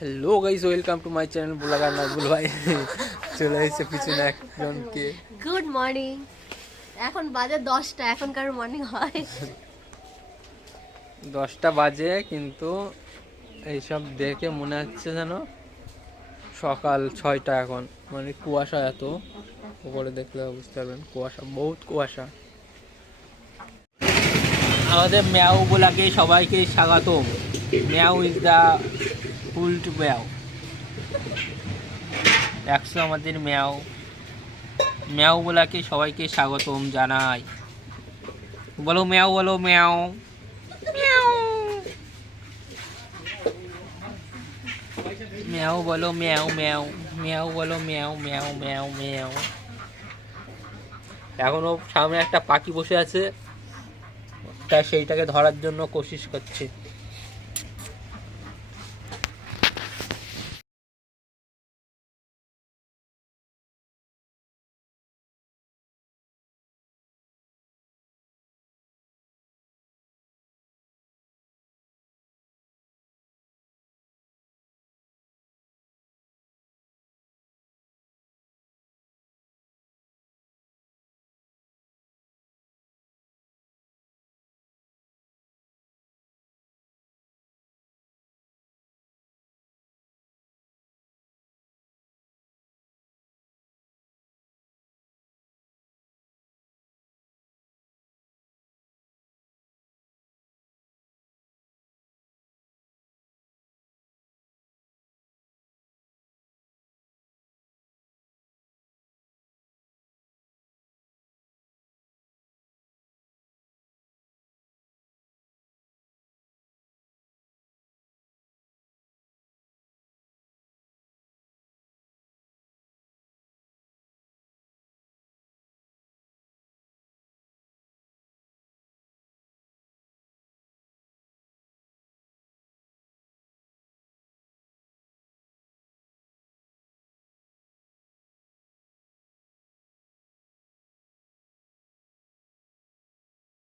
Hello guys, welcome to my channel blogger Nazbul ভাই। চলে এসেছে পিছনে একজনকে। Good morning. এখন বাজে 10টা, এখন কার মর্নিং হয়? 10টা বাজে, কিন্তু এইসব দেখে মনে হচ্ছে যেন সকাল 6টা। এখন মানে কুয়াশা এত, উপরে দেখলে বুঝতে পারবেন কুয়াশা, বহুত কুয়াশা। আমাদের ম্যাও বলাকে সবাইকে স্বাগতম। ম্যাও ইজ দ্য ফুল টু ম্যাও। 100 আমাদের ম্যাও। ম্যাও বলাকে সবাইকে স্বাগতম জানাই। বলো ম্যাও, বলো ম্যাও ম্যাও ম্যাও, বলো ম্যাও ম্যাও ম্যাও, বলো ম্যাও ম্যাও ম্যাও ম্যাও। এখনো সামনে একটা পাখি বসে আছে, তা সেইটাকে ধরার জন্য কোশিশ করছে।